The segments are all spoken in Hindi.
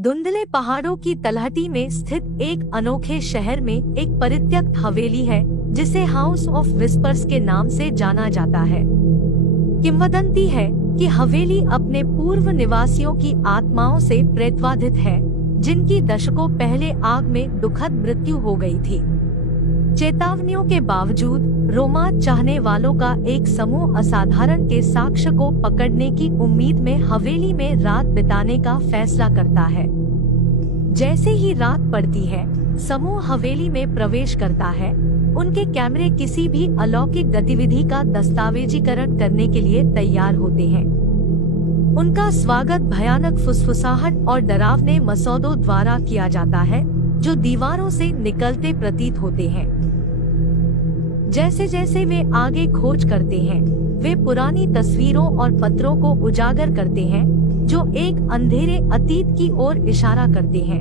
धुंधले पहाड़ों की तलहटी में स्थित एक अनोखे शहर में एक परित्यक्त हवेली है जिसे हाउस ऑफ विस्पर्स के नाम से जाना जाता है। किंवदंती है कि हवेली अपने पूर्व निवासियों की आत्माओं से प्रेतवाधित है, जिनकी दशकों पहले आग में दुखद मृत्यु हो गई थी। चेतावनियों के बावजूद रोमांच चाहने वालों का एक समूह असाधारण के साक्ष्य को पकड़ने की उम्मीद में हवेली में रात बिताने का फैसला करता है। जैसे ही रात पड़ती है, समूह हवेली में प्रवेश करता है। उनके कैमरे किसी भी अलौकिक गतिविधि का दस्तावेजीकरण करने के लिए तैयार होते हैं। उनका स्वागत भयानक फुसफुसाहट और डरावने मसौदों द्वारा किया जाता है, जो दीवारों से निकलते प्रतीत होते हैं। जैसे जैसे वे आगे खोज करते हैं, वे पुरानी तस्वीरों और पत्रों को उजागर करते हैं, जो एक अंधेरे अतीत की ओर इशारा करते हैं।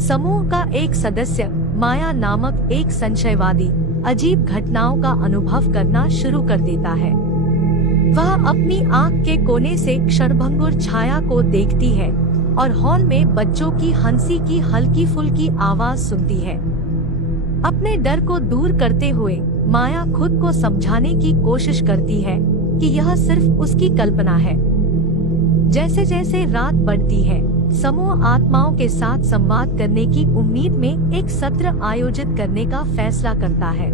समूह का एक सदस्य, माया नामक एक संशयवादी, अजीब घटनाओं का अनुभव करना शुरू कर देता है। वह अपनी आंख के कोने से क्षणभंगुर छाया को देखती है और हॉल में बच्चों की हंसी की हल्की फुल्की आवाज सुनती है। अपने डर को दूर करते हुए माया खुद को समझाने की कोशिश करती है कि यह सिर्फ उसकी कल्पना है। जैसे जैसे रात बढ़ती है, समूह आत्माओं के साथ संवाद करने की उम्मीद में एक सत्र आयोजित करने का फैसला करता है।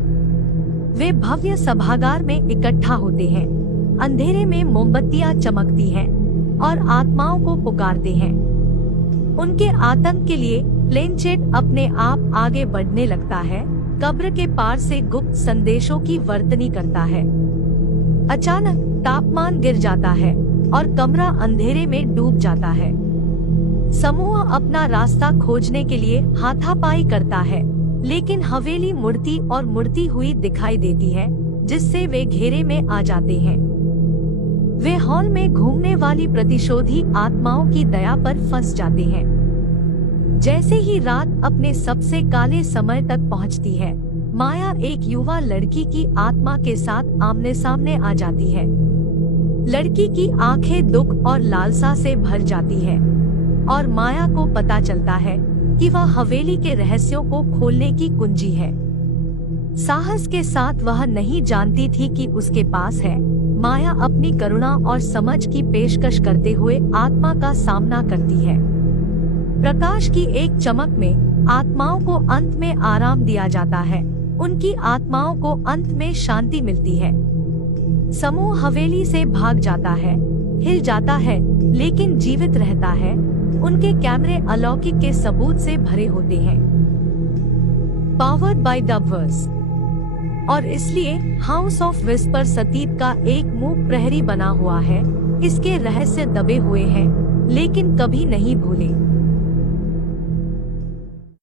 वे भव्य सभागार में इकट्ठा होते हैं। अंधेरे में मोमबत्तियां चमकती हैं और आत्माओं को पुकारते हैं। उनके आतंक के लिए प्लेनचेट अपने आप आगे बढ़ने लगता है, कब्र के पार से गुप्त संदेशों की वर्तनी करता है। अचानक तापमान गिर जाता है और कमरा अंधेरे में डूब जाता है। समूह अपना रास्ता खोजने के लिए हाथापाई करता है, लेकिन हवेली मुड़ती और मुड़ती हुई दिखाई देती है, जिससे वे घेरे में आ जाते हैं। वे हॉल में घूमने वाली प्रतिशोधी आत्माओं की दया पर फंस जाते हैं। जैसे ही रात अपने सबसे काले समय तक पहुंचती है, माया एक युवा लड़की की आत्मा के साथ आमने सामने आ जाती है। लड़की की आंखें दुख और लालसा से भर जाती है और माया को पता चलता है कि वह हवेली के रहस्यों को खोलने की कुंजी है। साहस के साथ वह नहीं जानती थी कि उसके पास है। माया अपनी करुणा और समझ की पेशकश करते हुए आत्मा का सामना करती है। प्रकाश की एक चमक में आत्माओं को अंत में आराम दिया जाता है। उनकी आत्माओं को अंत में शांति मिलती है। समूह हवेली से भाग जाता है, हिल जाता है, लेकिन जीवित रहता है। उनके कैमरे अलौकिक के सबूत से भरे होते हैं। पावर्ड बाय डबवर्स, और इसलिए हाउस ऑफ विस्पर सतीत का एक मूक प्रहरी बना हुआ है। इसके रहस्य दबे हुए हैं, लेकिन कभी नहीं भूले।